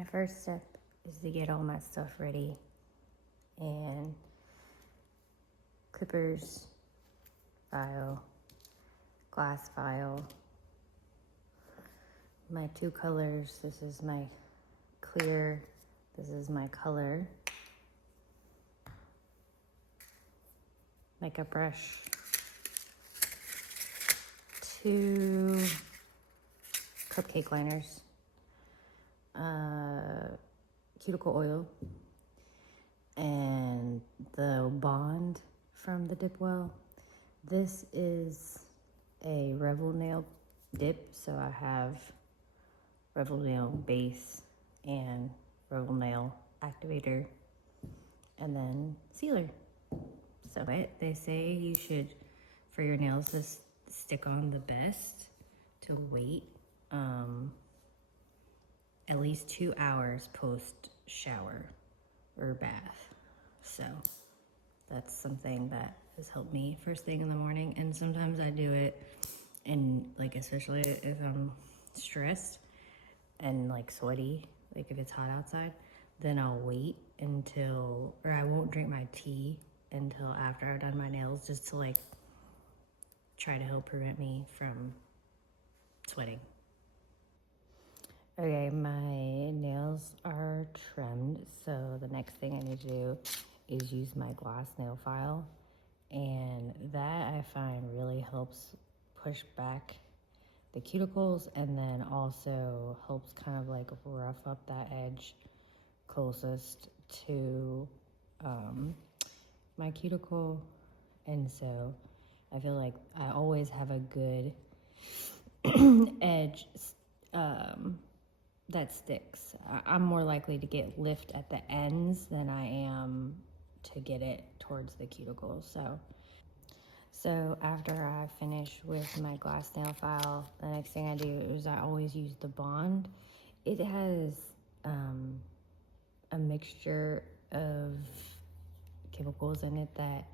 My first step is to get all my stuff ready, and clippers, file, glass file, my two colors. This is my clear, this is my color, makeup brush, two cupcake liners, cuticle oil, and the Bond from the Dipwell. This is a Revel nail dip, so I have Revel nail base and Revel nail activator, and then sealer. So they say you should, for your nails to stick on the best, to wait at least 2 hours post shower or bath. So that's something that has helped me first thing in the morning. And sometimes I do it, and like especially if I'm stressed and like sweaty, like if it's hot outside, then I'll wait until, or I won't drink my tea until after I've done my nails, just to like try to help prevent me from sweating. Okay, my nails are trimmed, so the next thing I need to do is use my glass nail file, and that I find really helps push back the cuticles, and then also helps kind of like rough up that edge closest to my cuticle. And so I feel like I always have a good edge that sticks. I'm more likely to get lift at the ends than I am to get it towards the cuticles. So after I finish with my glass nail file, the next thing I do is I always use the Bond. It has a mixture of chemicals in it that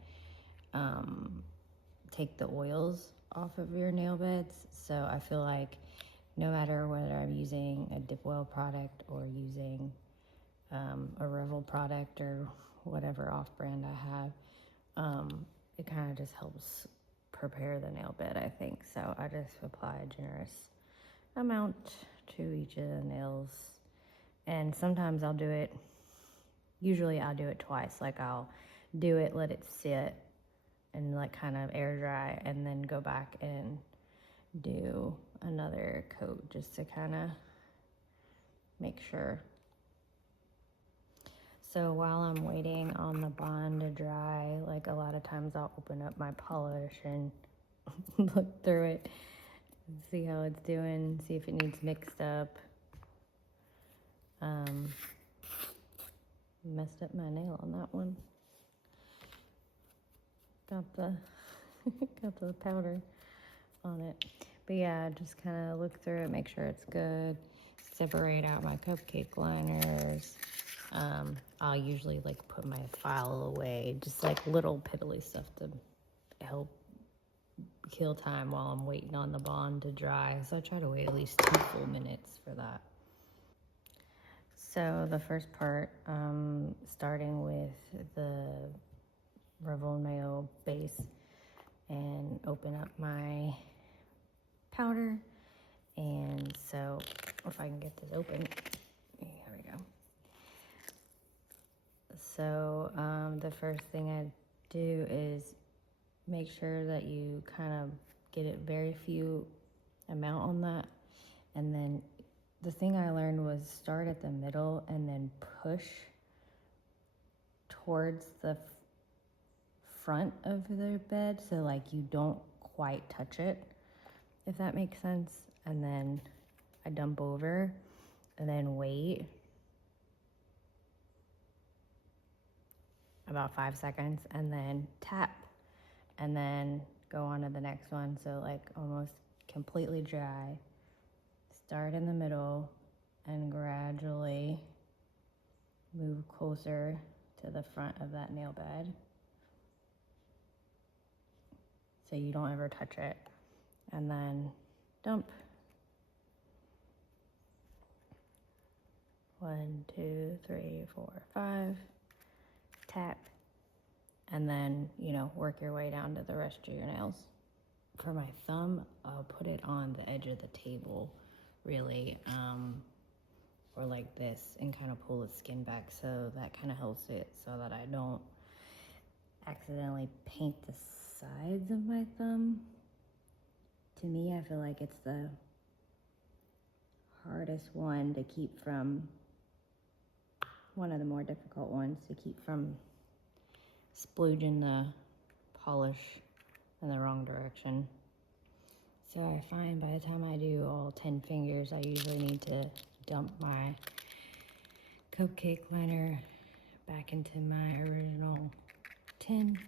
take the oils off of your nail beds. So I feel like no matter whether I'm using a Dipwell product or using a Revel product or whatever off-brand I have, it kind of just helps prepare the nail bed, I think. So I just apply a generous amount to each of the nails. And sometimes I'll do it, usually I'll do it twice. Like I'll do it, let it sit and like kind of air dry, and then go back and do another coat just to kind of make sure. So while I'm waiting on the Bond to dry, like a lot of times I'll open up my polish and look through it, see how it's doing, see if it needs mixed up. Messed up my nail on that one. Got the powder on it. But yeah, just kind of look through it, make sure it's good. Separate out my cupcake liners. I'll usually like put my file away, just like little piddly stuff to help kill time while I'm waiting on the Bond to dry. So I try to wait at least 2 full minutes for that. So the first part, starting with the Revel nail base, and open up my powder. And so if I can get this open, there we go. So the first thing I do is make sure that you kind of get it very few amount on that. And then the thing I learned was start at the middle and then push towards the front of the bed, so like you don't quite touch it, if that makes sense. And then I dump over and then wait about 5 seconds and then tap, and then go on to the next one. So like almost completely dry. Start in the middle and gradually move closer to the front of that nail bed, so you don't ever touch it, and then dump. 1, 2, 3, 4, 5, tap, and then, you know, work your way down to the rest of your nails. For my thumb, I'll put it on the edge of the table, really, or like this, and kind of pull the skin back, so that kind of helps it so that I don't accidentally paint the sides of my thumb. To me, I feel like it's the hardest one to keep from, one of the more difficult ones to keep from splooging the polish in the wrong direction. So I find by the time I do all 10 fingers, I usually need to dump my cupcake liner back into my original tin.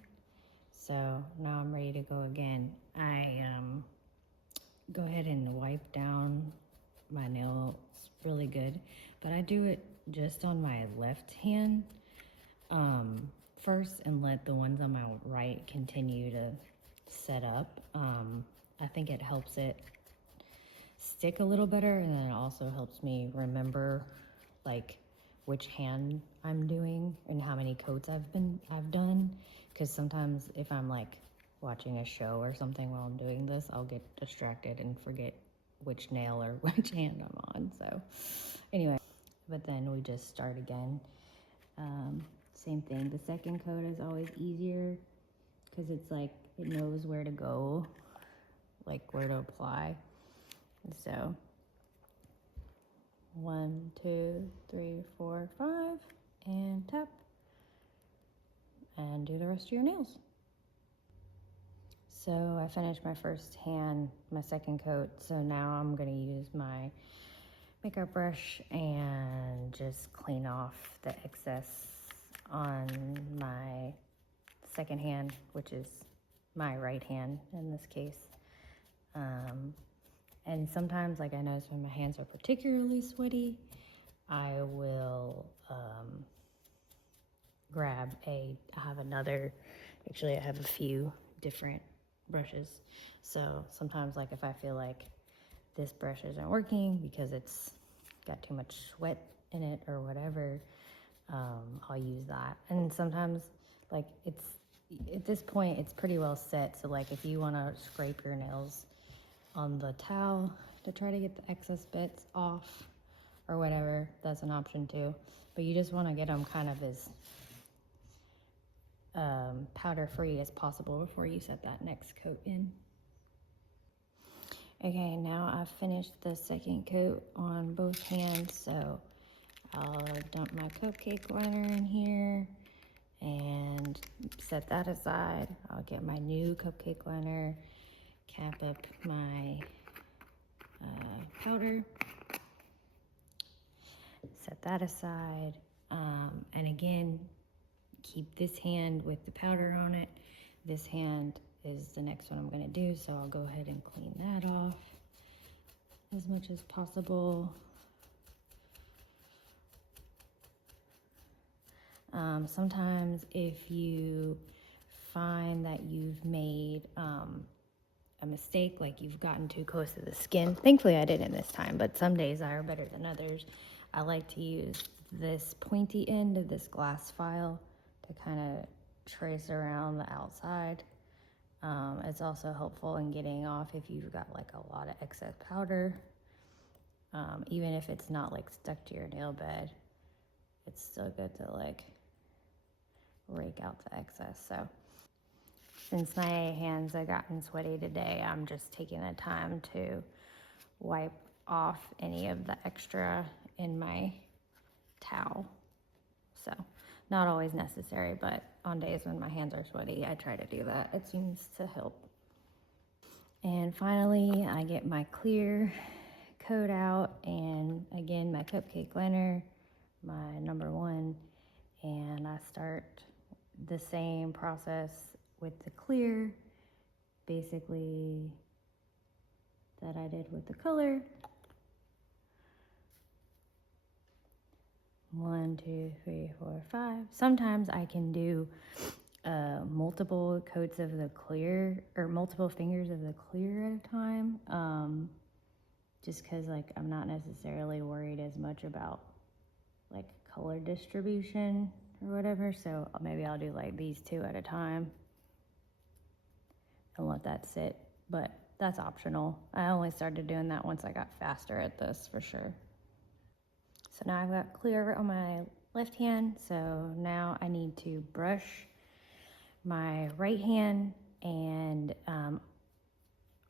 So now I'm ready to go again. I go ahead and wipe down my nails really good, but I do it just on my left hand first, and let the ones on my right continue to set up. I think it helps it stick a little better, and then it also helps me remember like which hand I'm doing and how many coats I've done, because sometimes if I'm like watching a show or something while I'm doing this, I'll get distracted and forget which nail or which hand I'm on. So anyway, but then we just start again. Same thing, the second coat is always easier because it's like it knows where to go, like where to apply. So 1, 2, 3, 4, 5, and tap, and do the rest of your nails. So I finished my first hand, my second coat, so now I'm gonna use my makeup brush and just clean off the excess on my second hand, which is my right hand in this case. And sometimes, like I notice when my hands are particularly sweaty, I will I have a few different brushes. So sometimes, like if I feel like this brush isn't working because it's got too much sweat in it or whatever, I'll use that. And sometimes, like at this point, it's pretty well set. So like if you want to scrape your nails on the towel to try to get the excess bits off or whatever, that's an option too. But you just want to get them kind of as powder free as possible before you set that next coat in. Okay, now I've finished the second coat on both hands, so I'll dump my cupcake liner in here and set that aside. I'll get my new cupcake liner, cap up my powder, set that aside, and again, keep this hand with the powder on it. This hand is the next one I'm going to do, so I'll go ahead and clean that off as much as possible. Sometimes if you find that you've made a mistake, like you've gotten too close to the skin, thankfully I didn't this time, but some days are better than others, I like to use this pointy end of this glass file to kind of trace around the outside. It's also helpful in getting off if you've got like a lot of excess powder. Even if it's not like stuck to your nail bed, it's still good to like rake out the excess. So since my hands have gotten sweaty today, I'm just taking the time to wipe off any of the extra in my towel. So not always necessary, but on days when my hands are sweaty, I try to do that. It seems to help. And finally, I get my clear coat out, and again, my cupcake liner, my number 1, and I start the same process with the clear, basically, that I did with the color. 1, 2, 3, 4, 5. Sometimes I can do multiple coats of the clear, or multiple fingers of the clear at a time, just because like I'm not necessarily worried as much about like color distribution or whatever. So maybe I'll do like these 2 at a time and let that sit, but that's optional. I only started doing that once I got faster at this, for sure. So now I've got clear on my left hand, so now I need to brush my right hand, and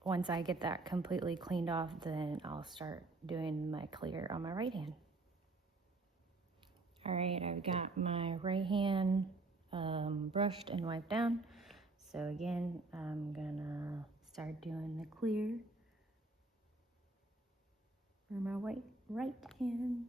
once I get that completely cleaned off, then I'll start doing my clear on my right hand. All right, I've got my right hand brushed and wiped down. So again, I'm gonna start doing the clear for my right hand.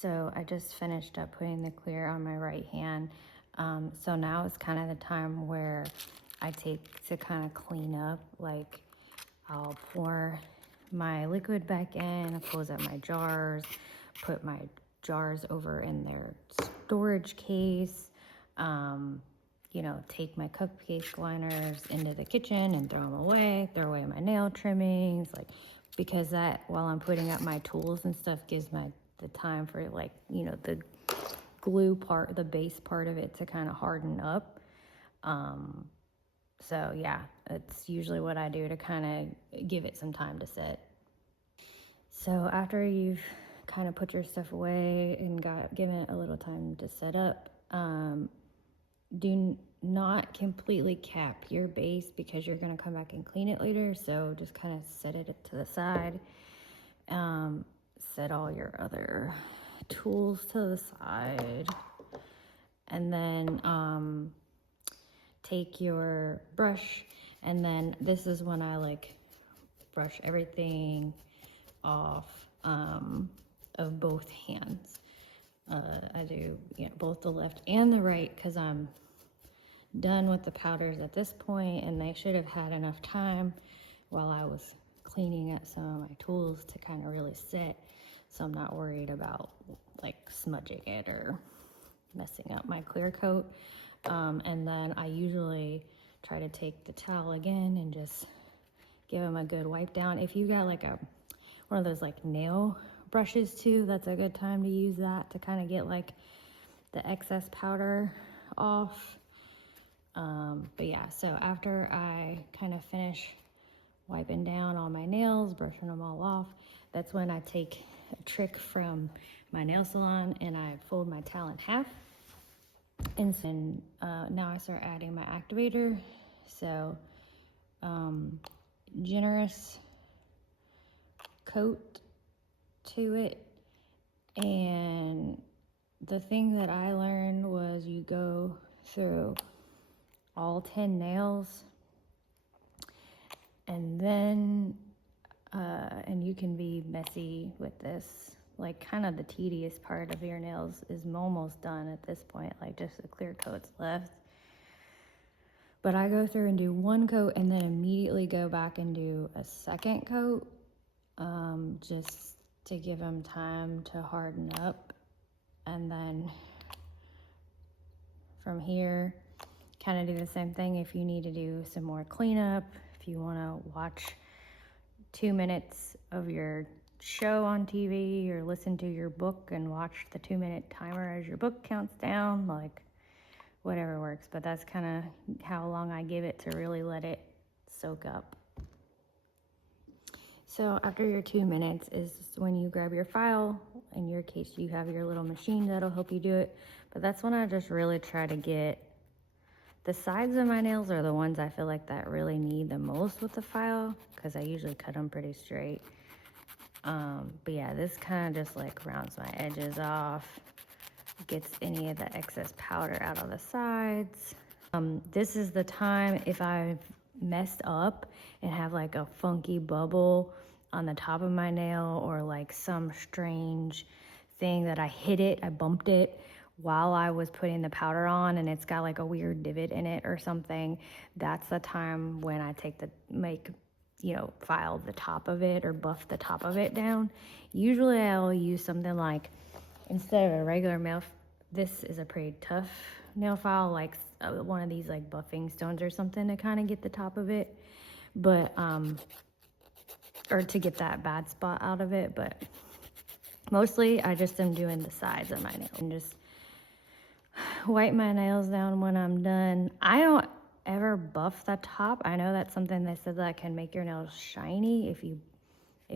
So I just finished up putting the clear on my right hand. So now it's kind of the time where I take to kind of clean up. Like, I'll pour my liquid back in, close up my jars, put my jars over in their storage case, you know, take my cupcake liners into the kitchen and throw them away, throw away my nail trimmings, like, because that, while I'm putting up my tools and stuff, gives my the time for, like, you know, the glue part, the base part of it to kind of harden up. So yeah, it's usually what I do to kind of give it some time to sit. So after you've kind of put your stuff away and given it a little time to set up, do not completely cap your base because you're going to come back and clean it later. So just kind of set it to the side. Set all your other tools to the side, and then take your brush, and then this is when I like brush everything off of both hands. I do, you know, both the left and the right, because I'm done with the powders at this point, and they should have had enough time while I was cleaning at some of my tools to kind of really sit, so I'm not worried about like smudging it or messing up my clear coat. And then I usually try to take the towel again and just give them a good wipe down. If you got like one of those like nail brushes too, that's a good time to use that to kind of get like the excess powder off. But yeah, so after I kind of finish wiping down all my nails, brushing them all off, that's when I take a trick from my nail salon and I fold my towel in half. And then now I start adding my activator. So generous coat to it. And the thing that I learned was you go through all 10 nails, and then and you can be messy with this. Like, kind of the tedious part of your nails is almost done at this point, like just the clear coat's left. But I go through and do one coat and then immediately go back and do a second coat, just to give them time to harden up. And then from here, kind of do the same thing if you need to do some more cleanup, if you want to watch 2 minutes of your show on TV or listen to your book and watch the 2-minute timer as your book counts down, like whatever works. But that's kind of how long I give it to really let it soak up. So after your 2 minutes is when you grab your file. In your case, you have your little machine that'll help you do it. But that's when I just really try to get the sides of my nails are the ones I feel like that really need the most with the file, because I usually cut them pretty straight. But yeah, this kind of just like rounds my edges off, gets any of the excess powder out of the sides. This is the time, if I've messed up and have like a funky bubble on the top of my nail, or like some strange thing that I bumped it while I was putting the powder on, and it's got like a weird divot in it or something, that's the time when I file the top of it or buff the top of it down. Usually I'll use something like, instead of a regular nail, this is a pretty tough nail file, like one of these like buffing stones or something to kind of get the top of it, but or to get that bad spot out of it. But mostly I just am doing the sides of my nail and just wipe my nails down when I'm done. I don't ever buff the top. I know that's something they said that can make your nails shiny if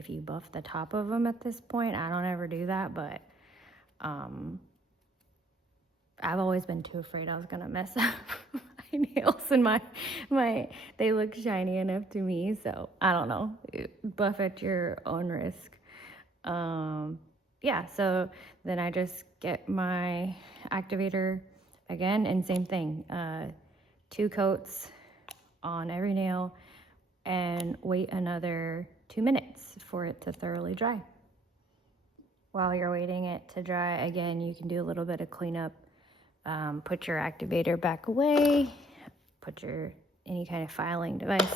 you buff the top of them at this point. I don't ever do that, but I've always been too afraid I was gonna mess up my nails, and my they look shiny enough to me. So I don't know, buff at your own risk. Yeah, so then I just get my activator again, and same thing, 2 coats on every nail, and wait another 2 minutes for it to thoroughly dry. While you're waiting it to dry, again, you can do a little bit of cleanup. Put your activator back away, put your any kind of filing device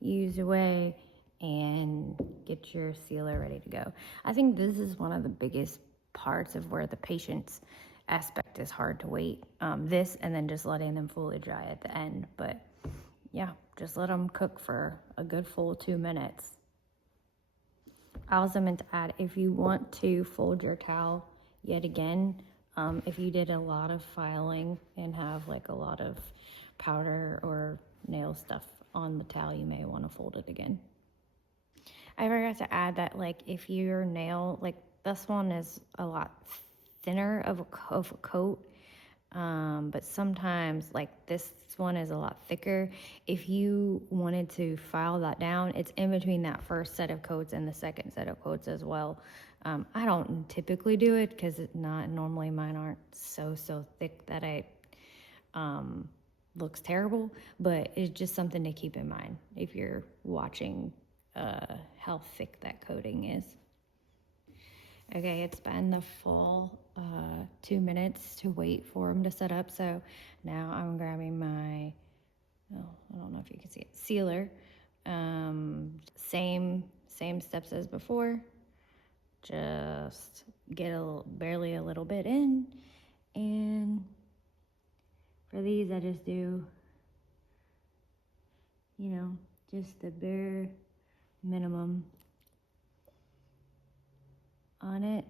used away, and get your sealer ready to go. I think this is one of the biggest parts of where the patience aspect is hard to wait. This, and then just letting them fully dry at the end. But yeah, just let them cook for a good full 2 minutes. I also meant to add, if you want to fold your towel yet again, if you did a lot of filing and have like a lot of powder or nail stuff on the towel, you may want to fold it again. I forgot to add that, like, if your nail, like this one is a lot thinner of a coat, but sometimes like this one is a lot thicker. If you wanted to file that down, it's in between that first set of coats and the second set of coats as well. I don't typically do it because normally mine aren't so thick that it looks terrible, but it's just something to keep in mind if you're watching how thick that coating is. Okay, it's been the full 2 minutes to wait for them to set up. So now I'm grabbing my, I don't know if you can see it, sealer. Same steps as before. Just get barely a little bit in, and for these I just do, just the bare minimum on it.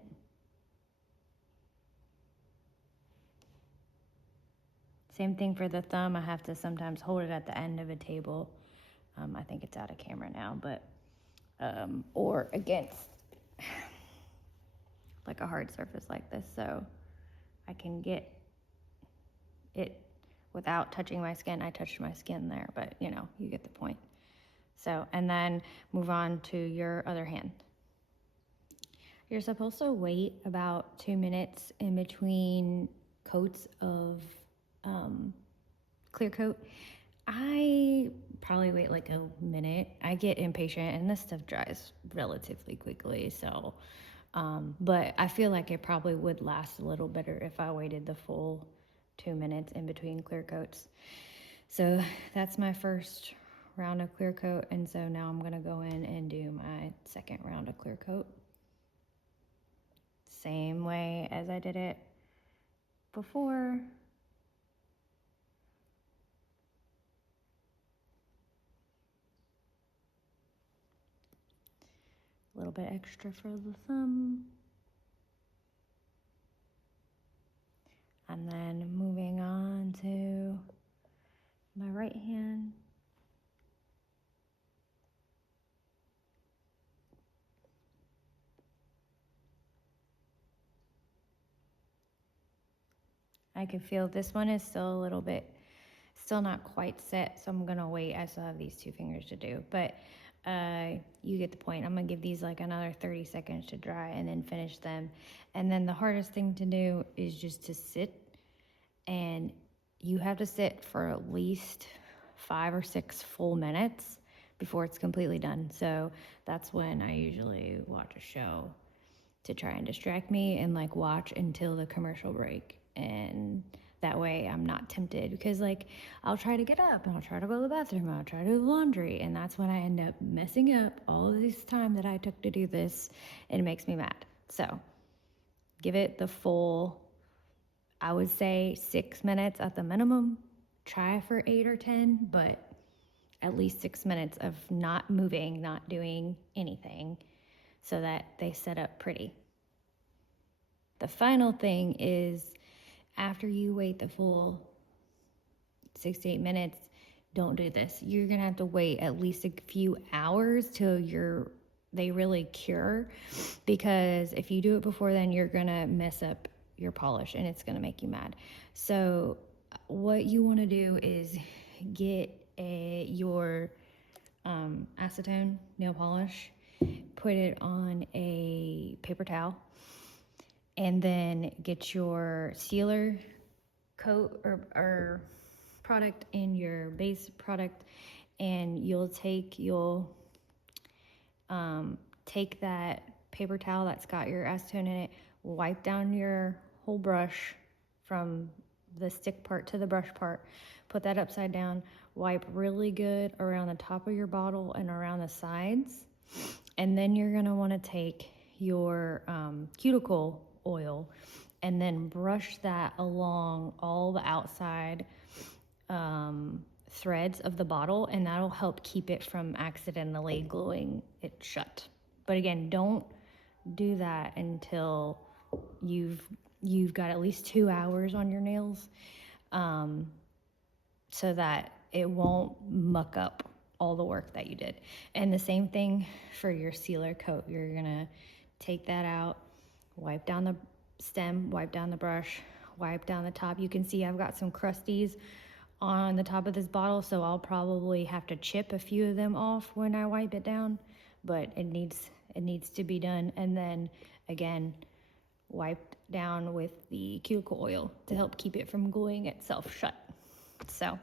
Same thing for the thumb. I have to sometimes hold it at the end of a table. I think it's out of camera now, but or against like a hard surface like this, so I can get it without touching my skin. I touched my skin there, but you get the point. So, and then move on to your other hand. You're supposed to wait about 2 minutes in between coats of clear coat. I probably wait like a minute. I get impatient and this stuff dries relatively quickly, so but I feel like it probably would last a little better if I waited the full 2 minutes in between clear coats. So that's my first round of clear coat, and so now I'm gonna go in and do my second round of clear coat. Same way as I did it before. A little bit extra for the thumb. And then moving on to my right hand. I can feel this one is still a little bit, still not quite set, so I'm gonna wait. I still have these 2 fingers to do, but you get the point. I'm gonna give these like another 30 seconds to dry and then finish them. And then the hardest thing to do is just to sit, and you have to sit for at least 5 or 6 full minutes before it's completely done. So that's when I usually watch a show to try and distract me, and like watch until the commercial break. And that way I'm not tempted, because like I'll try to get up and I'll try to go to the bathroom, I'll try to do the laundry, and that's when I end up messing up all of this time that I took to do this, and it makes me mad. So give it the full, I would say 6 minutes at the minimum, try for 8 or 10, but at least 6 minutes of not moving, not doing anything, so that they set up pretty. The final thing is, after you wait the full 6 to 8 minutes, don't do this. You're gonna have to wait at least a few hours till they really cure, because if you do it before then, you're gonna mess up your polish and it's gonna make you mad. So what you want to do is get your acetone nail polish, put it on a paper towel, and then get your sealer coat or product in your base product, and you'll take that paper towel that's got your acetone in it, wipe down your whole brush from the stick part to the brush part, put that upside down, wipe really good around the top of your bottle and around the sides, and then you're going to want to take your cuticle oil and then brush that along all the outside threads of the bottle, and that'll help keep it from accidentally gluing it shut. But again, don't do that until you've got at least 2 hours on your nails, so that it won't muck up all the work that you did. And the same thing for your sealer coat. You're gonna take that out, wipe down the stem, wipe down the brush, wipe down the top. You can see I've got some crusties on the top of this bottle, so I'll probably have to chip a few of them off when I wipe it down, but it needs to be done. And then again, wiped down with the cuticle oil to help keep it from gluing itself shut. So,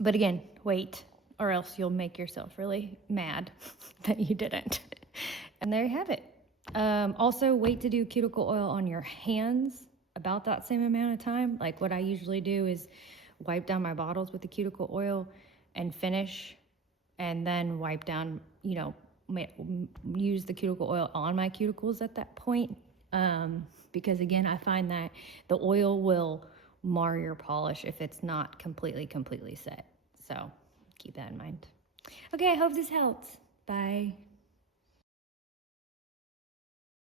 but again, wait, or else you'll make yourself really mad that you didn't. And there you have it. Also, wait to do cuticle oil on your hands about that same amount of time. Like what I usually do is wipe down my bottles with the cuticle oil and finish, and then wipe down, use the cuticle oil on my cuticles at that point. Because again, I find that the oil will mar your polish if it's not completely set. So keep that in mind. Okay, I hope this helps. Bye.